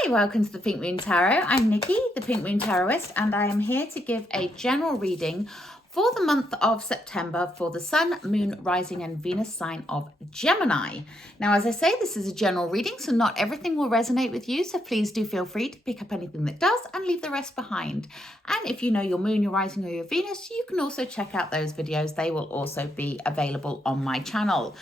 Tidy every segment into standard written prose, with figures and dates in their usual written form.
Hi, welcome to the Pink Moon Tarot. I'm Nikki, the Pink Moon Tarotist, and I am here to give a general reading for the month of September for the Sun, Moon, Rising and Venus sign of Gemini. Now, as I say, this is a general reading, so not everything will resonate with you, so please do feel free to pick up anything that does and leave the rest behind. And if you know your Moon, your Rising or your Venus, you can also check out those videos. They will also be available on my channel.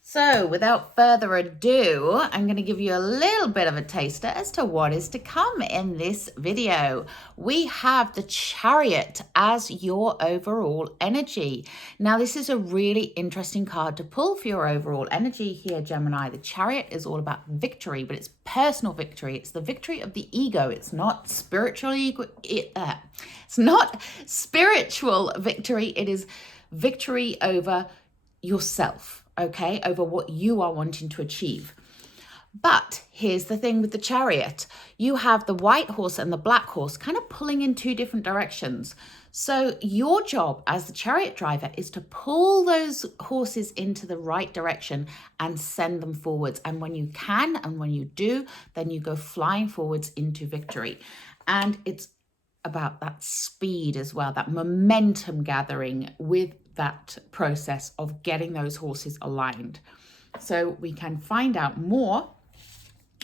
So without further ado, I'm going to give you a little bit of a taster as to what is to come in this video. We have the Chariot as your overall energy. Now, this is a really interesting card to pull for your overall energy here, Gemini. The Chariot is all about victory, but it's personal victory. It's the victory of the ego. It's not spiritual it's not spiritual victory. It is victory over yourself. Okay, over what you are wanting to achieve. But here's the thing with the Chariot. You have the white horse and the black horse kind of pulling in two different directions. So your job as the Chariot driver is to pull those horses into the right direction and send them forwards. And when you can, and when you do, then you go flying forwards into victory. And it's about that speed as well, that momentum gathering with that process of getting those horses aligned. So we can find out more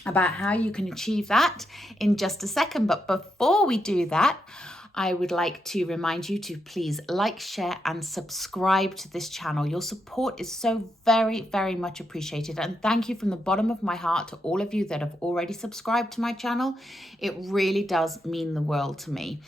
about how you can achieve that in just a second. But before we do that, I would like to remind you to please like, share and subscribe to this channel. Your support is so very, very much appreciated. And thank you from the bottom of my heart to all of you that have already subscribed to my channel. It really does mean the world to me.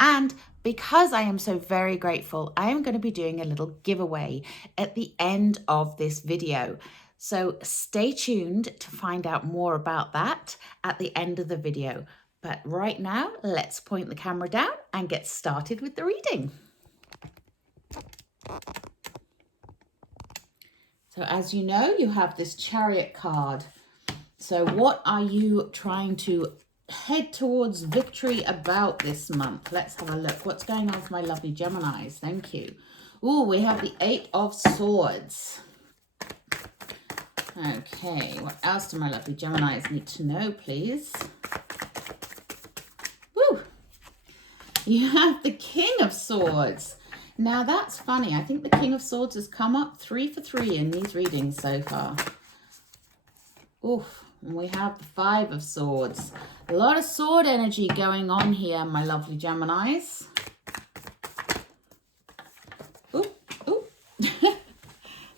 And because I am so very grateful, I am going to be doing a little giveaway at the end of this video. So stay tuned to find out more about that at the end of the video. But right now, let's point the camera down and get started with the reading. So as you know, you have this Chariot card. So what are you trying to head towards victory about this month? Let's have a look. What's going on with my lovely Geminis? Thank you. Oh, we have the 8 of Swords. Okay, what else do my lovely Geminis need to know, please? Woo! You have the King of Swords. Now that's funny. I think the King of Swords has come up 3 for 3 in these readings so far. Oof. And we have the 5 of Swords. A lot of sword energy going on here, my lovely Geminis. Ooh, ooh.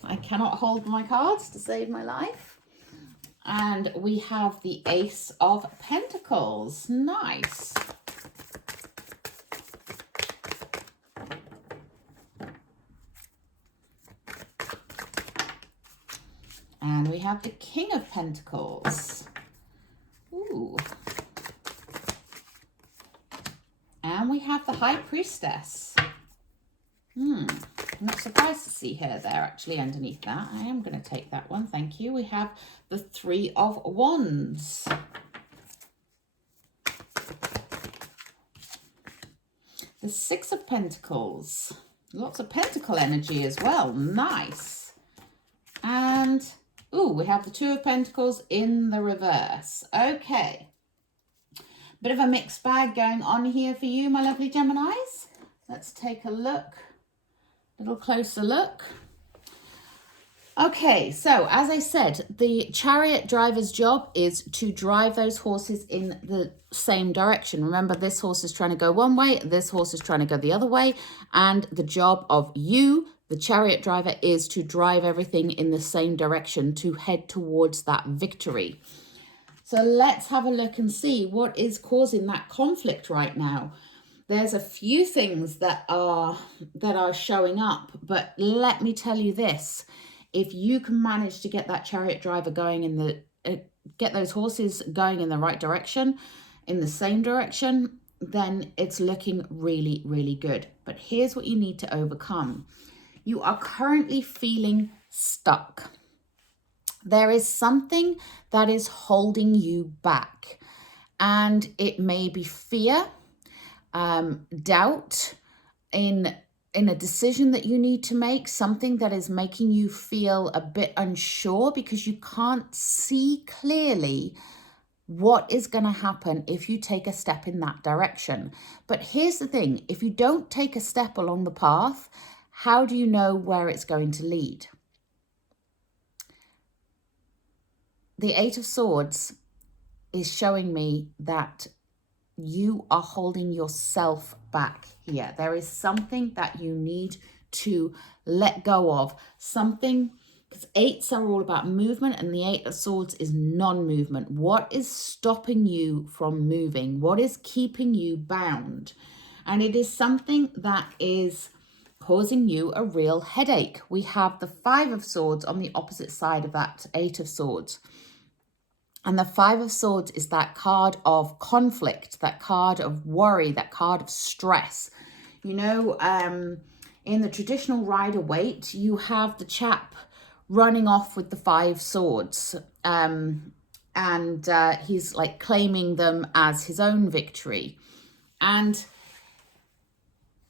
I cannot hold my cards to save my life. And we have the Ace of Pentacles. Nice. And we have the King of Pentacles. Ooh. And we have the High Priestess. I'm not surprised to see her there actually underneath that. I am going to take that one. Thank you. We have the 3 of Wands. The 6 of Pentacles. Lots of pentacle energy as well. Nice. And ooh, we have the 2 of Pentacles in the reverse. Okay. Bit of a mixed bag going on here for you, my lovely Geminis. Let's take a look. A little closer look. Okay, so as I said, the Chariot driver's job is to drive those horses in the same direction. Remember, this horse is trying to go one way, this horse is trying to go the other way, and the job of you, the Chariot driver, is to drive everything in the same direction to head towards that victory. So let's have a look and see what is causing that conflict right now. There's a few things that are showing up, but let me tell you this. If you can manage to get that Chariot driver going in the, get those horses going in the right direction, in the same direction, then it's looking really, really good. But here's what you need to overcome. You are currently feeling stuck. There is something that is holding you back, and it may be fear, doubt in a decision that you need to make, something that is making you feel a bit unsure because you can't see clearly what is going to happen if you take a step in that direction. But here's the thing, if you don't take a step along the path, how do you know where it's going to lead? The Eight of Swords is showing me that you are holding yourself back here. There is something that you need to let go of. Something, because eights are all about movement and the Eight of Swords is non-movement. What is stopping you from moving? What is keeping you bound? And it is something that is causing you a real headache. We have the Five of Swords on the opposite side of that Eight of Swords. And the Five of Swords is that card of conflict, that card of worry, that card of stress. You know, in the traditional Rider-Waite, you have the chap running off with the Five Swords. And he's like claiming them as his own victory. And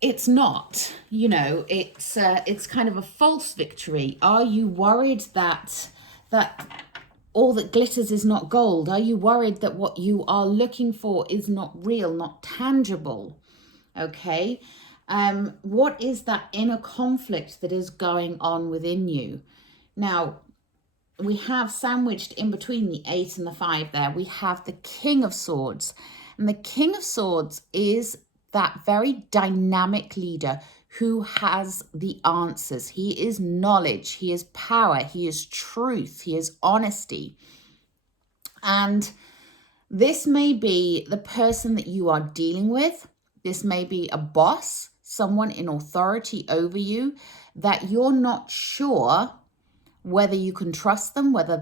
it's not, you know, it's kind of a false victory. Are you worried that all that glitters is not gold? Are you worried that what you are looking for is not real, not tangible? Okay. What is that inner conflict that is going on within you? Now, we have sandwiched in between the 8 and the 5 there, we have the King of Swords. And the King of Swords is that very dynamic leader who has the answers. He is knowledge, he is power, he is truth, he is honesty. And this may be the person that you are dealing with. This may be a boss, someone in authority over you that you're not sure whether you can trust them, whether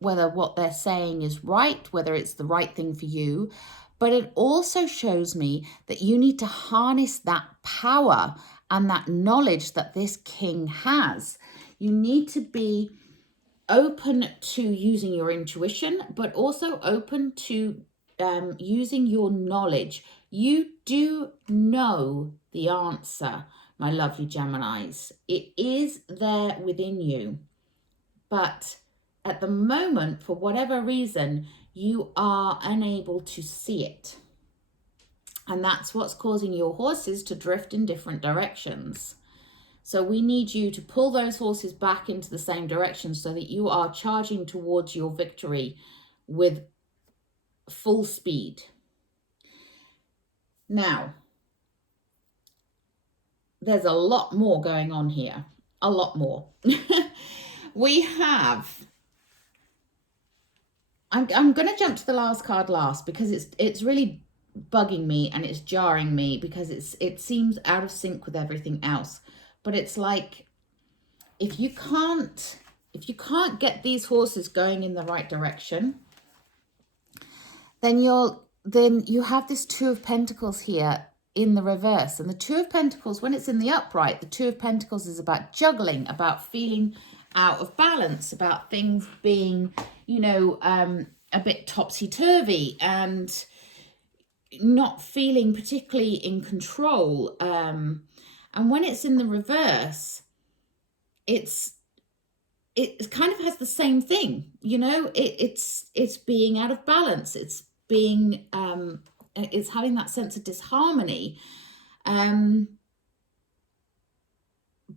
what they're saying is right, whether it's the right thing for you. But it also shows me that you need to harness that power and that knowledge that this king has. You need to be open to using your intuition, but also open to using your knowledge. You do know the answer, my lovely Geminis. It is there within you. But at the moment, for whatever reason, you are unable to see it. And that's what's causing your horses to drift in different directions. So we need you to pull those horses back into the same direction so that you are charging towards your victory with full speed. Now, there's a lot more going on here. A lot more. We have... I'm going to jump to the last card last because it's really bugging me and it's jarring me because it seems out of sync with everything else. But it's like, if you can't get these horses going in the right direction, then you have this Two of Pentacles here in the reverse. And the Two of Pentacles, when it's in the upright, the Two of Pentacles is about juggling, about feeling out of balance, about things being, you know, a bit topsy-turvy and not feeling particularly in control. And when it's in the reverse, it kind of has the same thing, you know. It's being out of balance. It's being it's having that sense of disharmony.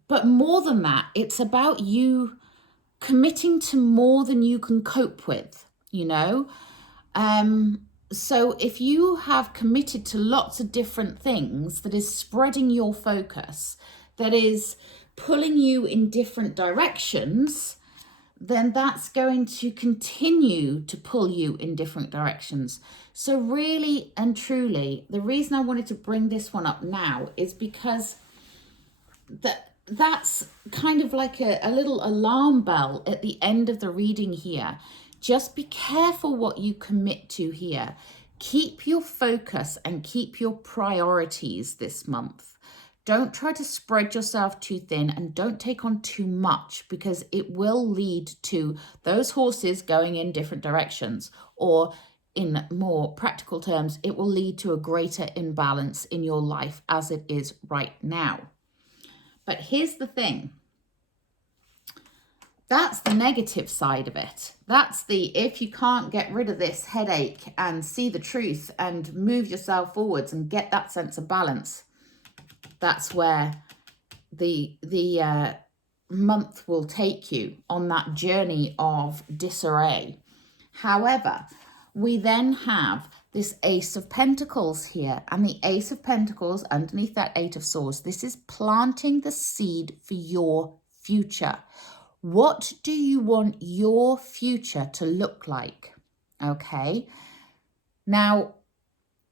But more than that, it's about you committing to more than you can cope with, you know. So if you have committed to lots of different things, that is spreading your focus, that is pulling you in different directions, then that's going to continue to pull you in different directions. So really and truly, the reason I wanted to bring this one up now is because that's kind of like a little alarm bell at the end of the reading here. Just be careful what you commit to here. Keep your focus and keep your priorities this month. Don't try to spread yourself too thin and don't take on too much, because it will lead to those horses going in different directions, or in more practical terms, it will lead to a greater imbalance in your life as it is right now. But here's the thing. That's the negative side of it. That's the, if you can't get rid of this headache and see the truth and move yourself forwards and get that sense of balance, that's where the month will take you on that journey of disarray. However, we then have this Ace of Pentacles here, and the Ace of Pentacles underneath that Eight of Swords. This is planting the seed for your future. What do you want your future to look like? Okay. Now,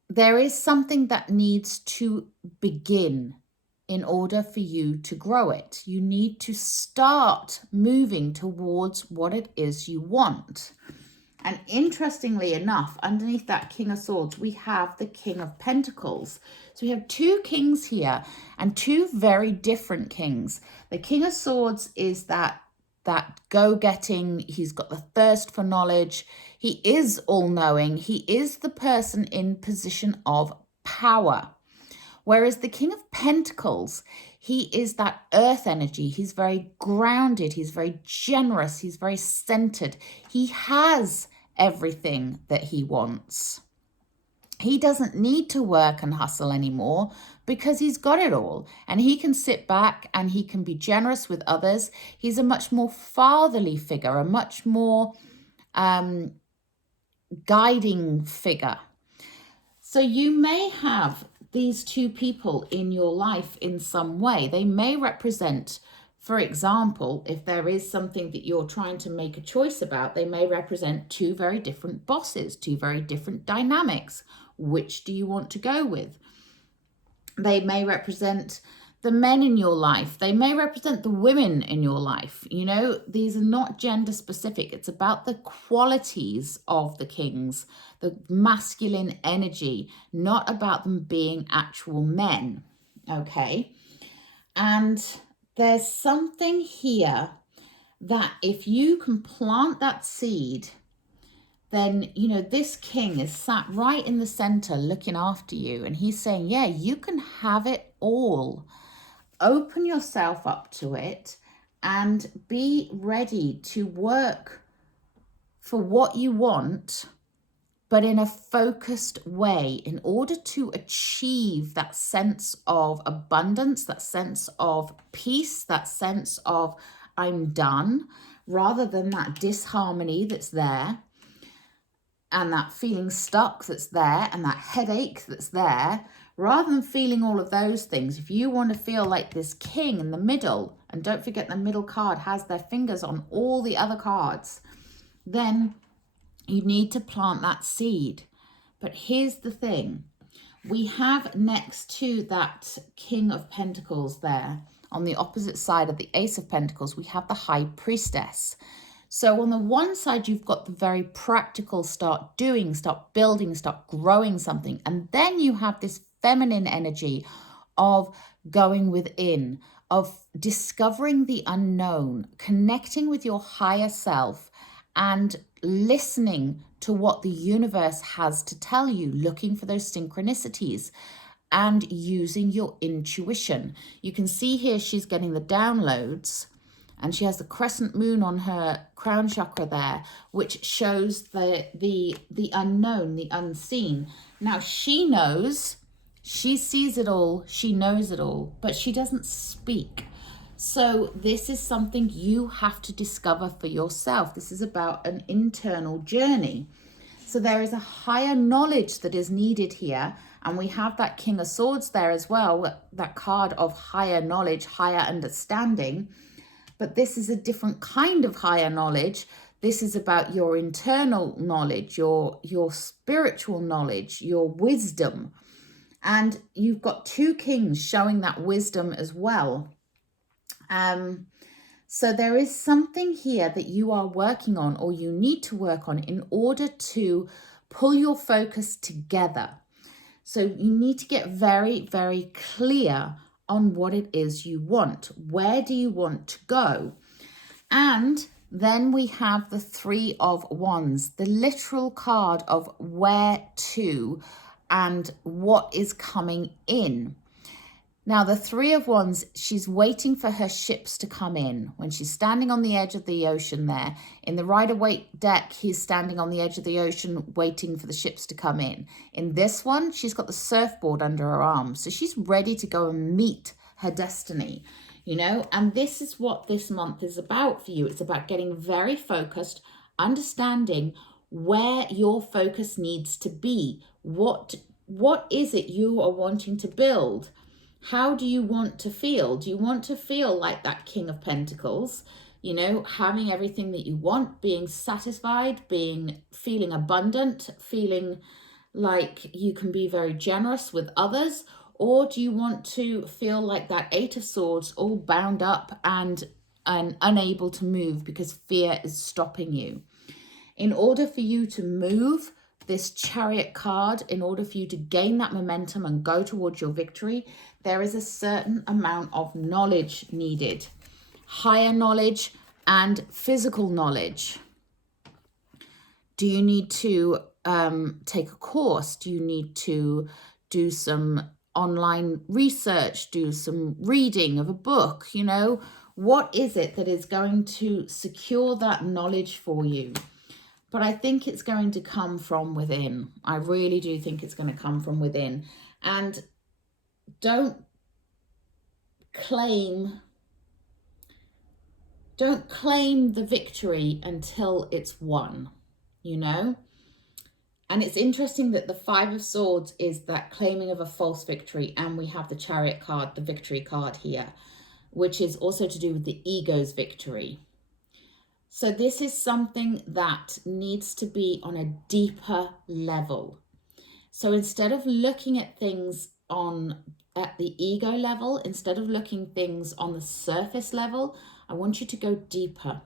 there is something that needs to begin in order for you to grow it. You need to start moving towards what it is you want. And interestingly enough, underneath that King of Swords, we have the King of Pentacles. So we have two kings here and two very different kings. The King of Swords is that go-getting, he's got the thirst for knowledge. He is all-knowing. He is the person in position of power. Whereas the King of Pentacles, he is that earth energy. He's very grounded. He's very generous. He's very centered. He has everything that he wants. He doesn't need to work and hustle anymore because he's got it all, and he can sit back and he can be generous with others. He's a much more fatherly figure, a much more guiding figure. So you may have these two people in your life in some way. They may represent, for example, if there is something that you're trying to make a choice about, they may represent two very different bosses, two very different dynamics. Which do you want to go with? They may represent the men in your life. They may represent the women in your life. You know, these are not gender specific. It's about the qualities of the kings, the masculine energy, not about them being actual men. Okay. And there's something here that if you can plant that seed, then, you know, this king is sat right in the center looking after you. And he's saying, yeah, you can have it all. Open yourself up to it and be ready to work for what you want, but in a focused way in order to achieve that sense of abundance, that sense of peace, that sense of I'm done, rather than that disharmony that's there. And that feeling stuck that's there, and that headache that's there, rather than feeling all of those things, if you want to feel like this king in the middle, and don't forget the middle card has their fingers on all the other cards, then you need to plant that seed. But here's the thing. We have next to that King of Pentacles there, on the opposite side of the Ace of Pentacles, we have the High Priestess. So on the one side, you've got the very practical, start doing, start building, start growing something. And then you have this feminine energy of going within, of discovering the unknown, connecting with your higher self and listening to what the universe has to tell you, looking for those synchronicities and using your intuition. You can see here she's getting the downloads. And she has the crescent moon on her crown chakra there, which shows the unknown, the unseen. Now she knows, she sees it all, she knows it all, but she doesn't speak. So this is something you have to discover for yourself. This is about an internal journey. So there is a higher knowledge that is needed here. And we have that King of Swords there as well, that card of higher knowledge, higher understanding. But this is a different kind of higher knowledge. This is about your internal knowledge, your spiritual knowledge, your wisdom. And you've got two kings showing that wisdom as well. So there is something here that you are working on, or you need to work on, in order to pull your focus together. So you need to get very, very clear on what it is you want. Where do you want to go? And then we have the Three of Wands, the literal card of where to and what is coming in. Now, the Three of Wands, she's waiting for her ships to come in. When she's standing on the edge of the ocean there, in the Rider-Waite deck, he's standing on the edge of the ocean waiting for the ships to come in. In this one, she's got the surfboard under her arm. So she's ready to go and meet her destiny, you know. And this is what this month is about for you. It's about getting very focused, understanding where your focus needs to be. What is it you are wanting to build? How do you want to feel? Do you want to feel like that King of Pentacles, you know, having everything that you want, being satisfied, feeling abundant, feeling like you can be very generous with others? Or do you want to feel like that Eight of Swords, all bound up and unable to move because fear is stopping you? In order for you to move this Chariot card, in order for you to gain that momentum and go towards your victory, there is a certain amount of knowledge needed. Higher knowledge and physical knowledge. Do you need to take a course? Do you need to do some online research, do some reading of a book? You know, what is it that is going to secure that knowledge for you? But I think it's going to come from within. I really do think it's going to come from within. And don't claim the victory until it's won, you know? And it's interesting that the Five of Swords is that claiming of a false victory, and we have the Chariot card, the victory card here, which is also to do with the ego's victory. So this is something that needs to be on a deeper level. So instead of looking at things at the ego level, instead of looking things on the surface level, I want you to go deeper.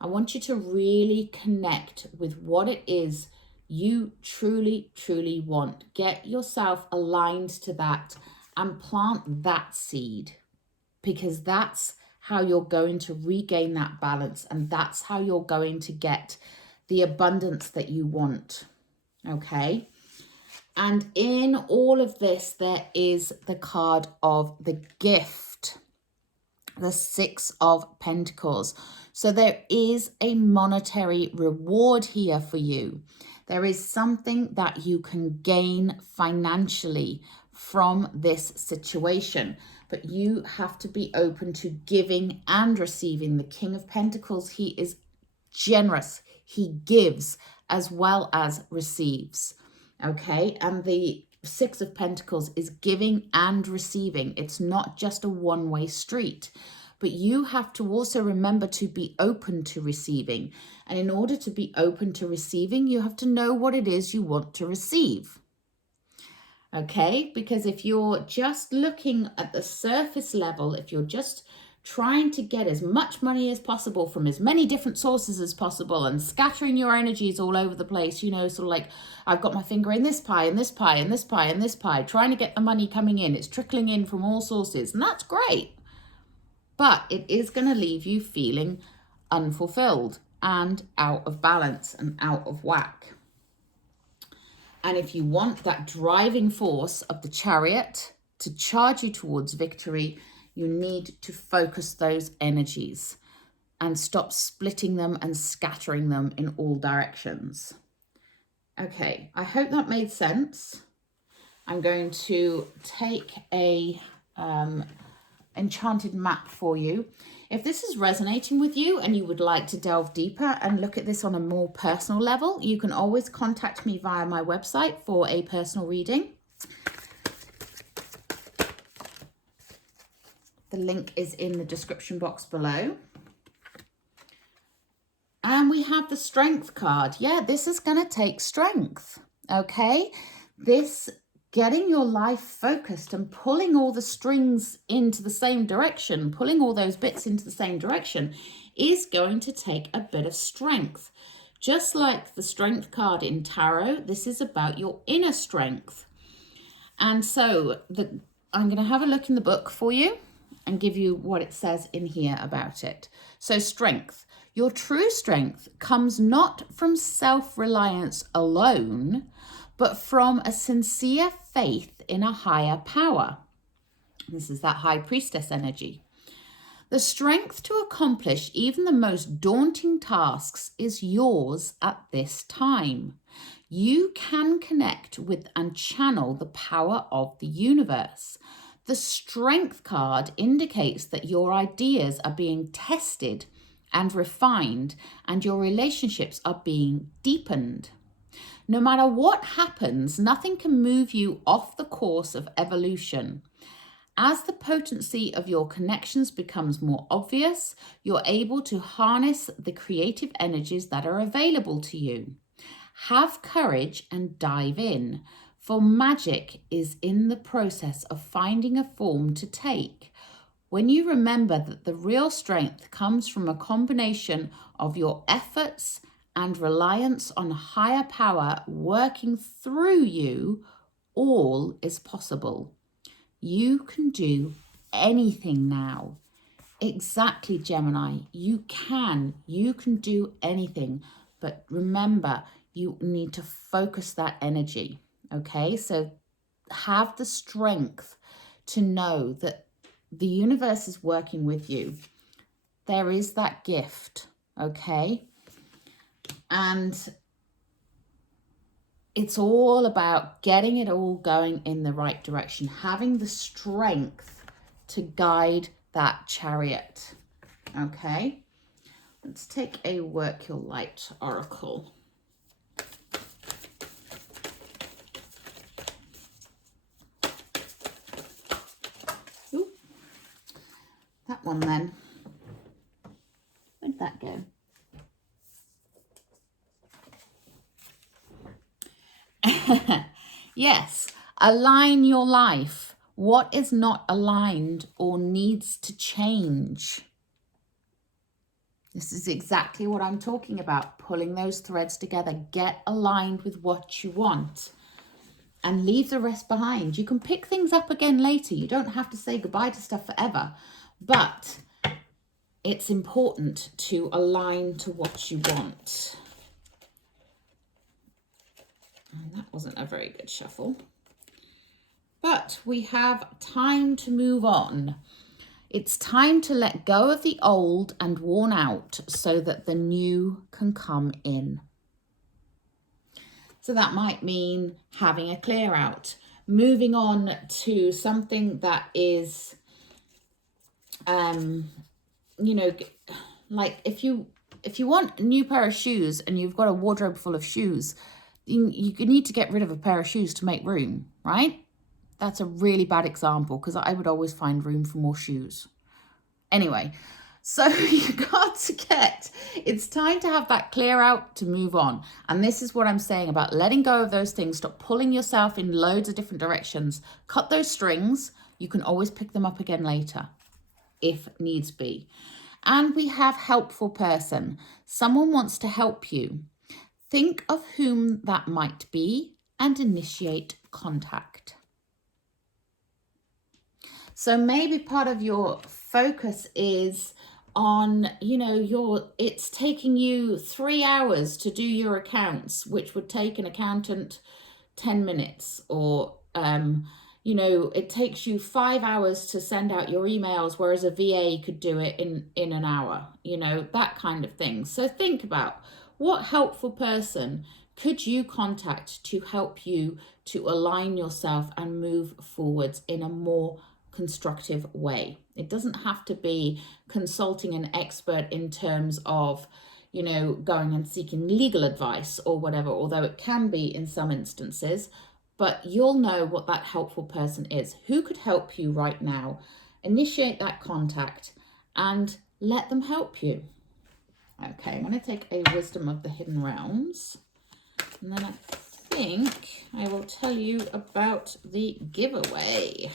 I want you to really connect with what it is you truly, truly want. Get yourself aligned to that and plant that seed, because that's how you're going to regain that balance, and that's how you're going to get the abundance that you want, okay? And in all of this, there is the card of the gift, the Six of Pentacles. So there is a monetary reward here for you. There is something that you can gain financially from this situation, but you have to be open to giving and receiving. The King of Pentacles, he is generous. He gives as well as receives, okay? And the Six of Pentacles is giving and receiving. It's not just a one-way street, but you have to also remember to be open to receiving. And in order to be open to receiving, you have to know what it is you want to receive. Okay, because if you're just looking at the surface level, if you're just trying to get as much money as possible from as many different sources as possible and scattering your energies all over the place, you know, sort of like, I've got my finger in this pie and this pie and this pie and this pie, trying to get the money coming in. It's trickling in from all sources, and that's great. But it is going to leave you feeling unfulfilled and out of balance and out of whack. And if you want that driving force of the Chariot to charge you towards victory, you need to focus those energies and stop splitting them and scattering them in all directions. Okay, I hope that made sense. I'm going to take a enchanted map for you. If this is resonating with you and you would like to delve deeper and look at this on a more personal level, you can always contact me via my website for a personal reading. The link is in the description box below. And we have the Strength card. Yeah, this is going to take strength, okay? This getting your life focused and pulling all the strings into the same direction, pulling all those bits into the same direction is going to take a bit of strength. Just like the Strength card in tarot, this is about your inner strength. And so I'm going to have a look in the book for you and give you what it says in here about it. So strength. Your true strength comes not from self-reliance alone, but from a sincere faith in a higher power. This is that High Priestess energy. The strength to accomplish even the most daunting tasks is yours at this time. You can connect with and channel the power of the universe. The Strength card indicates that your ideas are being tested and refined, and your relationships are being deepened. No matter what happens, nothing can move you off the course of evolution. As the potency of your connections becomes more obvious, you're able to harness the creative energies that are available to you. Have courage and dive in, for magic is in the process of finding a form to take. When you remember that the real strength comes from a combination of your efforts and reliance on higher power working through you, all is possible. You can do anything now. Exactly, Gemini. You can do anything. But remember, you need to focus that energy. Okay, so have the strength to know that the universe is working with you. There is that gift. Okay, and it's all about getting it all going in the right direction, having the strength to guide that chariot. Okay, let's take a Work Your Light oracle. Ooh, that one then. Where'd that go? Yes, align your life. What is not aligned or needs to change? This is exactly what I'm talking about, pulling those threads together. Get aligned with what you want and leave the rest behind. You can pick things up again later. You don't have to say goodbye to stuff forever, but it's important to align to what you want. And that wasn't a very good shuffle. But we have time to move on. It's time to let go of the old and worn out so that the new can come in. So that might mean having a clear out, moving on to something that is, you know, like if you want a new pair of shoes and you've got a wardrobe full of shoes, you need to get rid of a pair of shoes to make room, right? That's a really bad example because I would always find room for more shoes. Anyway, so it's time to have that clear out to move on. And this is what I'm saying about letting go of those things. Stop pulling yourself in loads of different directions. Cut those strings. You can always pick them up again later if needs be. And we have helpful person. Someone wants to help you. Think of whom that might be and initiate contact. So maybe part of your focus is on, it's taking you 3 hours to do your accounts, which would take an accountant 10 minutes, or, it takes you 5 hours to send out your emails, whereas a VA could do it in an hour, that kind of thing. So think about what helpful person could you contact to help you to align yourself and move forwards in a more constructive way. It doesn't have to be consulting an expert in terms of, going and seeking legal advice or whatever, although it can be in some instances, but you'll know what that helpful person is. Who could help you right now? Initiate that contact and let them help you. Okay, I'm going to take a Wisdom of the Hidden Realms, and then I think I will tell you about the giveaway.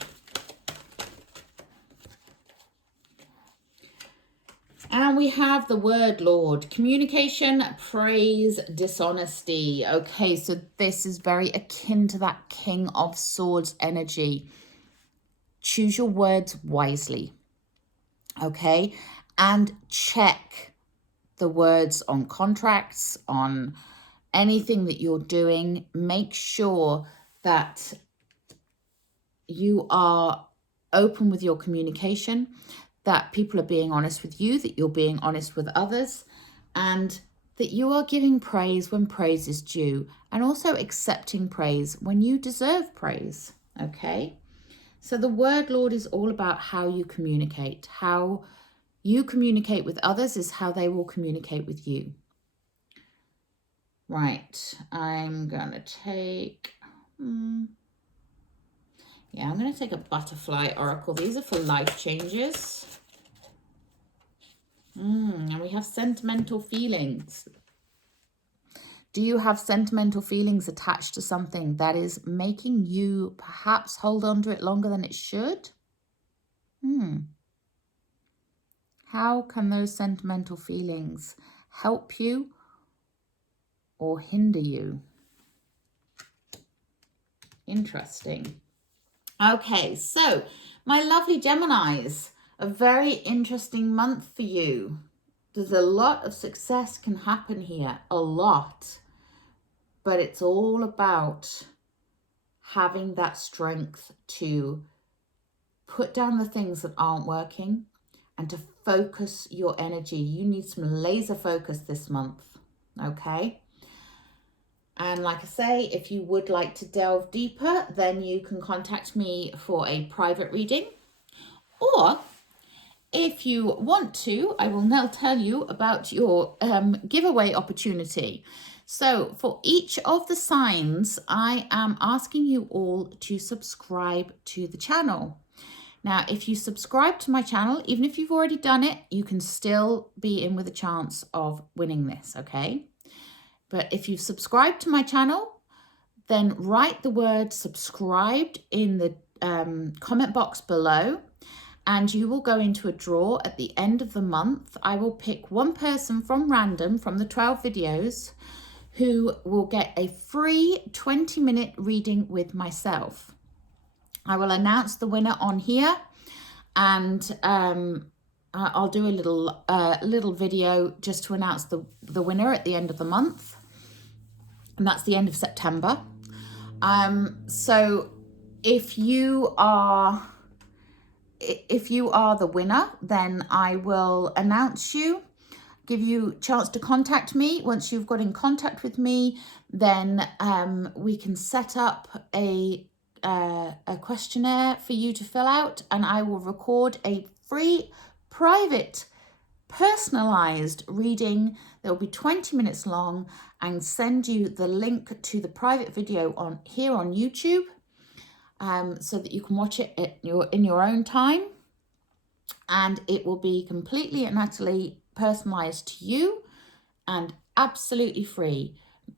And we have the Word Lord, communication, praise, dishonesty. Okay, so this is very akin to that King of Swords energy. Choose your words wisely, okay? And check the words on contracts, on anything that you're doing. Make sure that you are open with your communication, that people are being honest with you, that you're being honest with others, and that you are giving praise when praise is due, and also accepting praise when you deserve praise, okay? So the word Lord is all about how you communicate. How you communicate with others is how they will communicate with you. Right, I'm going to take... I'm going to take a butterfly oracle. These are for life changes. And we have sentimental feelings. Do you have sentimental feelings attached to something that is making you perhaps hold on to it longer than it should? How can those sentimental feelings help you or hinder you? Interesting. Okay, so my lovely Geminis, a very interesting month for you. There's a lot of success can happen here, a lot. But it's all about having that strength to put down the things that aren't working and to focus your energy. You need some laser focus this month, okay? And like I say, if you would like to delve deeper, then you can contact me for a private reading. Or if you want to, I will now tell you about your giveaway opportunity. So for each of the signs, I am asking you all to subscribe to the channel. Now, if you subscribe to my channel, even if you've already done it, you can still be in with a chance of winning this, okay? But if you've subscribed to my channel, then write the word subscribed in the comment box below, and you will go into a draw at the end of the month. I will pick one person from random from the 12 videos who will get a free 20-minute reading with myself. I will announce the winner on here, and I'll do a little video just to announce the winner at the end of the month, and that's the end of September. So if you are the winner, then I will announce you, give you a chance to contact me. Once you've got in contact with me, then we can set up a questionnaire for you to fill out, and I will record a free, private, personalized reading that will be 20 minutes long, and send you the link to the private video here on YouTube, so that you can watch it in your own time, and it will be completely and utterly personalized to you and absolutely free.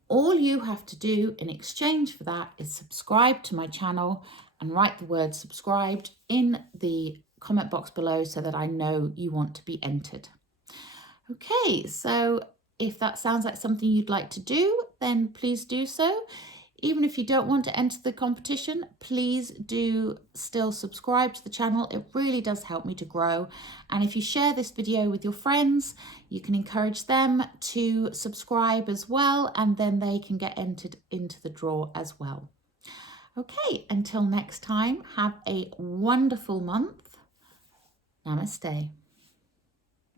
All you have to do in exchange for that is subscribe to my channel and write the word subscribed in the comment box below so that I know you want to be entered. Okay, so if that sounds like something you'd like to do, then please do so. Even if you don't want to enter the competition, please do still subscribe to the channel. It really does help me to grow. And if you share this video with your friends, you can encourage them to subscribe as well, and then they can get entered into the draw as well. Okay, until next time, have a wonderful month. Namaste.